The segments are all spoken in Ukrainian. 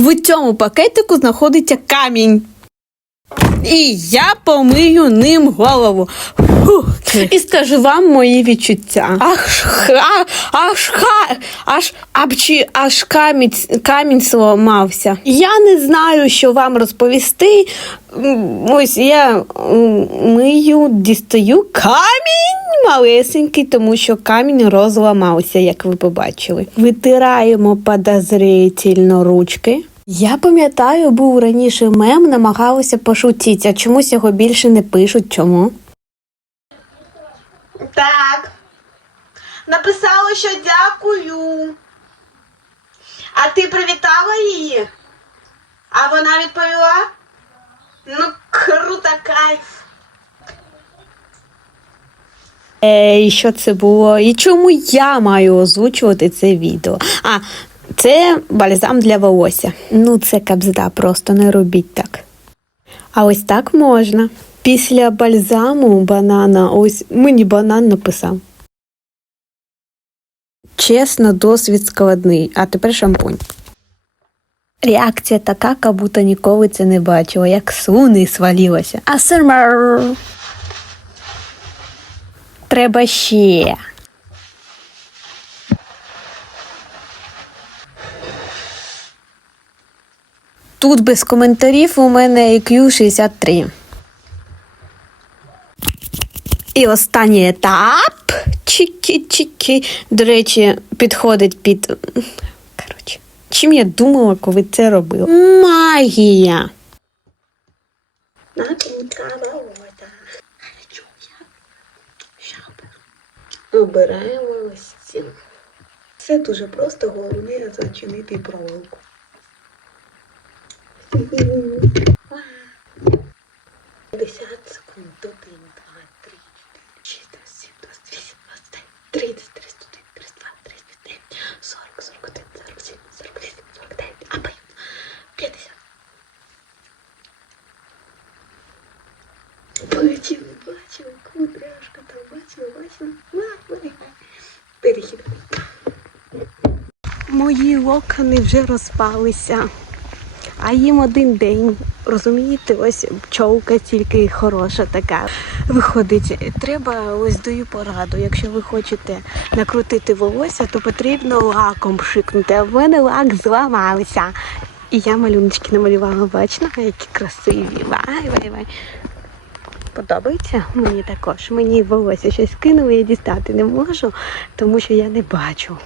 В цьому пакетику знаходиться камінь. І я помию ним голову. Фух. І скажу вам мої відчуття. Аж ха, аж ха, аж апчі, аж камінь, камінь зламався. Я не знаю, що вам розповісти. Ось я мию, дістаю камінь малесенький, тому що камінь розламався, як ви побачили. Витираємо подозрительно ручки. Я пам'ятаю, був раніше мем, намагалися пошутити, а чомусь його більше не пишуть. Чому? Так. Написала, що дякую. А ти привітала її? А вона відповіла? Ну, круто, кайф. Е, і що це було? І чому я маю озвучувати це відео? А, це бальзам для волосся. Ну, це кабзда, просто не робіть так. А ось так можна. Після бальзаму банана, ось мені банан написав. Чесно, досвід складний, а тепер шампунь. Реакція така, як будто ніколи це не бачила, як суни свалилася. А. Треба ще. Тут без коментарів у мене IQ 63. І останній етап. Чі-чі-чі-чі. До речі, підходить під. Коротше, чим я думала, коли це робила? Магія. Обираємо стіну. Все дуже просто, головне зачинити проволоку. 50 секунд до 1, 2, 3, 4, 6, 7, 28, 29, 30, 31, 32, 35, 40, 41, 47, 48, 49, а пою 50. Бачила, бачила, кудряшка там, бачила, бачила, бачила. Перехід. Мої локони вже розпалися. А їм один день. Розумієте, ось пчолка тільки хороша така виходить. Треба ось даю пораду. Якщо ви хочете накрутити волосся, то потрібно лаком пшикнути. А в мене лак зламався. І я малюночки намалювала, бачно, які красиві. Вай, вай, вай. Подобається мені також. Мені волосся щось кинули, я дістати не можу, тому що я не бачу.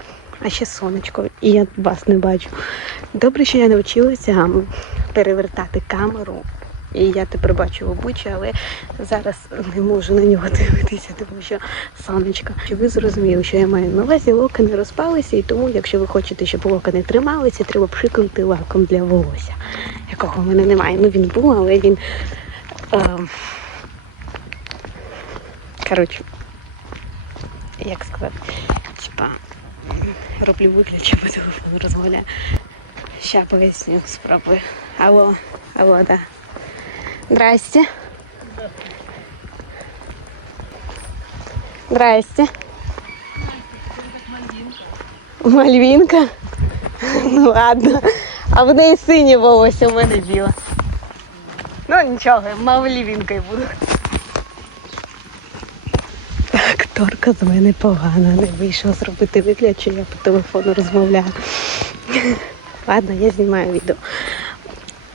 А ще сонечко, і я вас не бачу. Добре, що я навчилася перевертати камеру. І я тепер бачу обличчя, але зараз не можу на нього дивитися, тому що сонечко. Щоб ви зрозуміли, що я маю на увазі, локони розпалися, і тому, якщо ви хочете, щоб локони трималися, треба пшикнути лаком для волосся, якого в мене немає. Ну він був, але він. Е, коротше, як сказати, роблю вигляд, що по телефону розмовляю. Ща поясню, спробую. Алло, алло, да. Здрасте. Здрасте. Мальвінка? Ну ладно. А в неї синє волосся, у мене біле. Ну нічого, мальвінкою буду. Акторка з мене погана, не вийшла зробити вигляд, що я по телефону розмовляю. Ладно, я знімаю відео.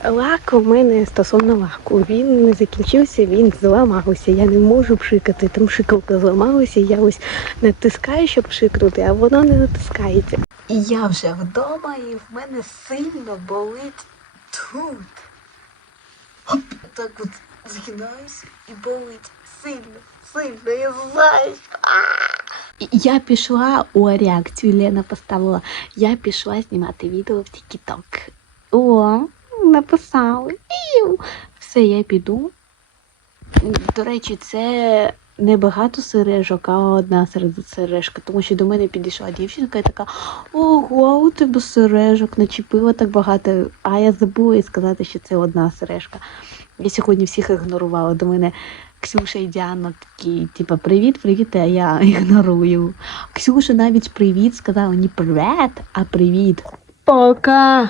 Лак у мене стосовно лаку. Він не закінчився, він зламався. Я не можу пшикати. Там шикалка зламалася, я ось натискаю, щоб пшикнути, а воно не натискається. І я вже вдома, і в мене сильно болить тут. Оп, так от згинаюсь і болить сильно, сильно, я знаю. Я пішла у реакцію, Лена поставила. Я пішла знімати відео в TikTok. О, написали. Все, я піду. До речі, це не багато сережок, а одна сережка. Тому що до мене підійшла дівчинка і така: ого, у тебе сережок, начепила так багато. А я забула і сказати, що це одна сережка. Я сьогодні всіх ігнорувала. До мене Ксюша і Діана такі, типа, привіт, привіт, а я ігнорую. Ксюша навіть привіт сказала не привіт, а привіт. Пока.